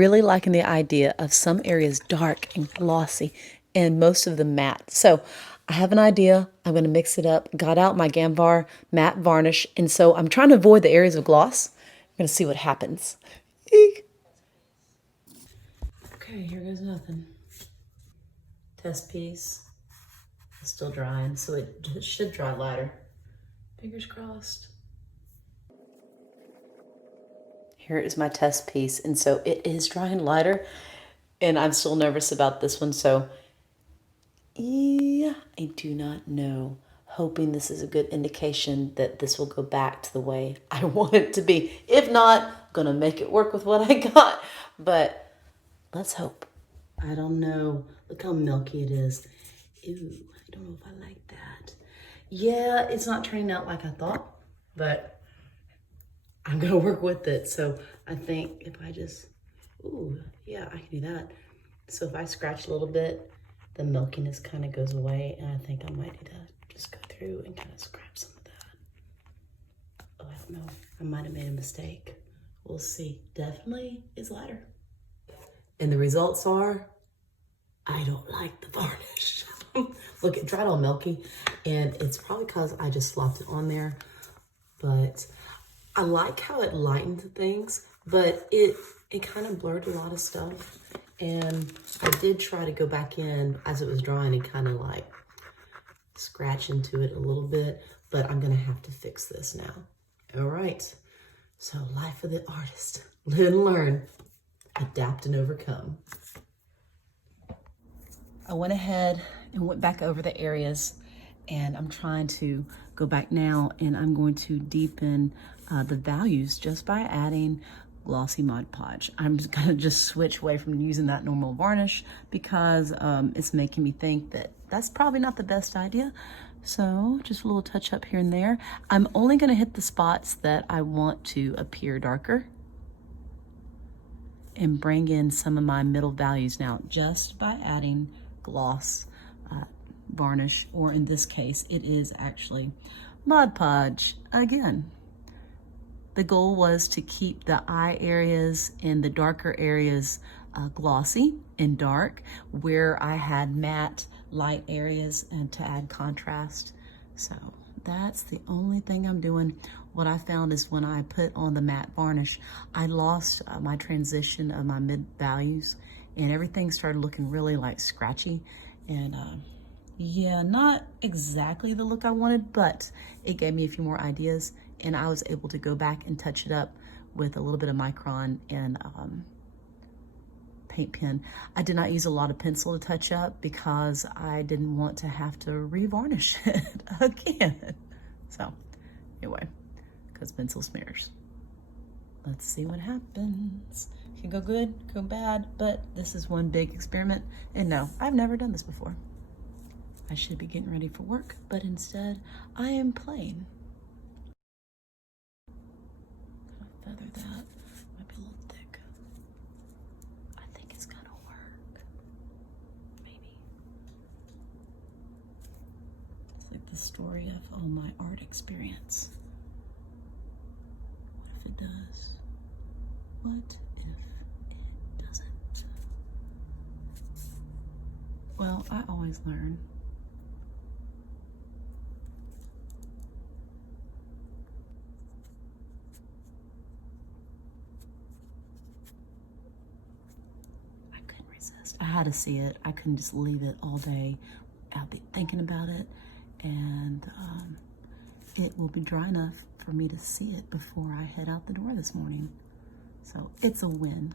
really liking the idea of some areas dark and glossy and most of them matte. So I have an idea. I'm going to mix it up. Got out my Gamvar matte varnish, and so I'm trying to avoid the areas of gloss. I'm going to see what happens. Eek. Okay, here goes nothing. Test piece. It's still drying, so it should dry lighter. Fingers crossed. Here is my test piece, and so it is drying lighter, and I'm still nervous about this one, so yeah, I do not know. Hoping this is a good indication that this will go back to the way I want it to be. If not, I'm gonna make it work with what I got, but let's hope. I don't know. Look how milky it is. Ew, I don't know if I like that. Yeah, it's not turning out like I thought, but I'm gonna work with it. So I think if I just, ooh, yeah, I can do that. So if I scratch a little bit, the milkiness kind of goes away, and I think I might need to just go through and kind of scratch some of that. Oh, I don't know. I might have made a mistake. We'll see. Definitely is lighter. And the results are, I don't like the varnish. Look, it dried all milky, and it's probably because I just slopped it on there, but I like how it lightened things, but it kind of blurred a lot of stuff. And I did try to go back in as it was drying and kind of like scratch into it a little bit, but I'm gonna have to fix this now. All right, so life of the artist. Live and learn, adapt and overcome. I went ahead and went back over the areas, and I'm trying to go back now, and I'm going to deepen the values just by adding glossy Mod Podge. I'm just gonna just switch away from using that normal varnish because it's making me think that that's probably not the best idea. So just a little touch up here and there. I'm only gonna hit the spots that I want to appear darker and bring in some of my middle values now just by adding gloss varnish, or in this case, it is actually Mod Podge again. The goal was to keep the eye areas and the darker areas glossy and dark, where I had matte light areas, and to add contrast. So that's the only thing I'm doing. What I found is when I put on the matte varnish, I lost my transition of my mid values, and everything started looking really like scratchy. And yeah, not exactly the look I wanted, but it gave me a few more ideas, and I was able to go back and touch it up with a little bit of Micron and paint pen. I did not use a lot of pencil to touch up because I didn't want to have to revarnish it again. So anyway, because pencil smears. Let's see what happens. It can go good, go bad, but this is one big experiment. And no, I've never done this before. I should be getting ready for work, but instead I am playing. Feather that. Might be a little thick. I think it's gonna work. Maybe. It's like the story of all my art experience. What if it does? What if it doesn't? Well, I always learn. I had to see it. I couldn't just leave it all day. I'll be thinking about it, and it will be dry enough for me to see it before I head out the door this morning. So it's a win.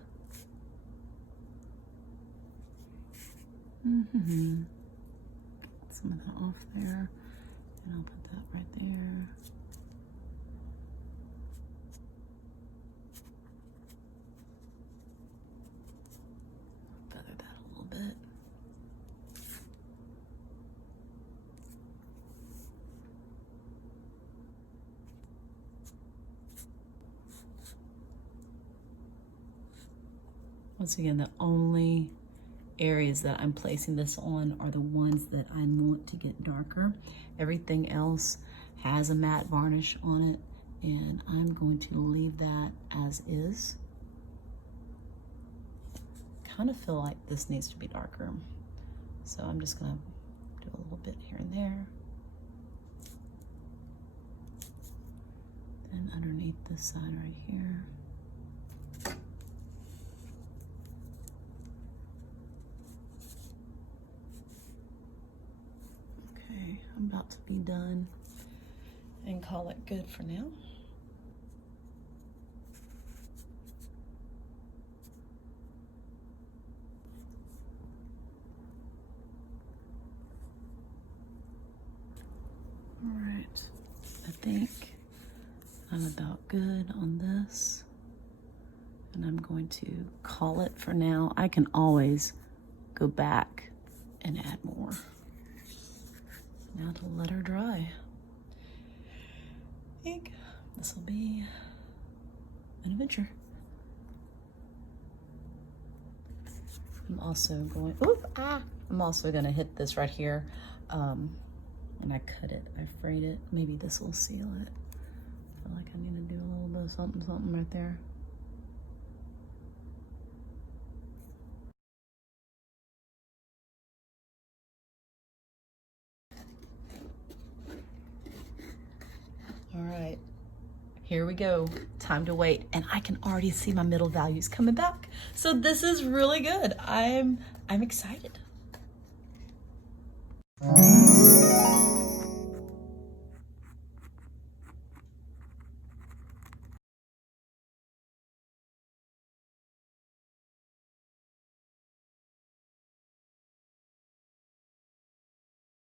Get some of that off there, and I'll put that right there. Feather that a little bit. Once again, the only areas that I'm placing this on are the ones that I want to get darker. Everything else has a matte varnish on it, and I'm going to leave that as is. kind of feel like this needs to be darker. So I'm just gonna do a little bit here and there. And underneath this side right here. Okay, I'm about to be done and call it good for now. All right, I think I'm about good on this, and I'm going to call it for now. I can always go back and add more. Now to let her dry. I think this will be an adventure. I'm also going, I'm also gonna hit this right here. When I cut it, I frayed it. Maybe this will seal it. I feel like I need to do a little bit of something right there. All right, here we go. Time to wait. And I can already see my middle values coming back. So this is really good. I'm excited.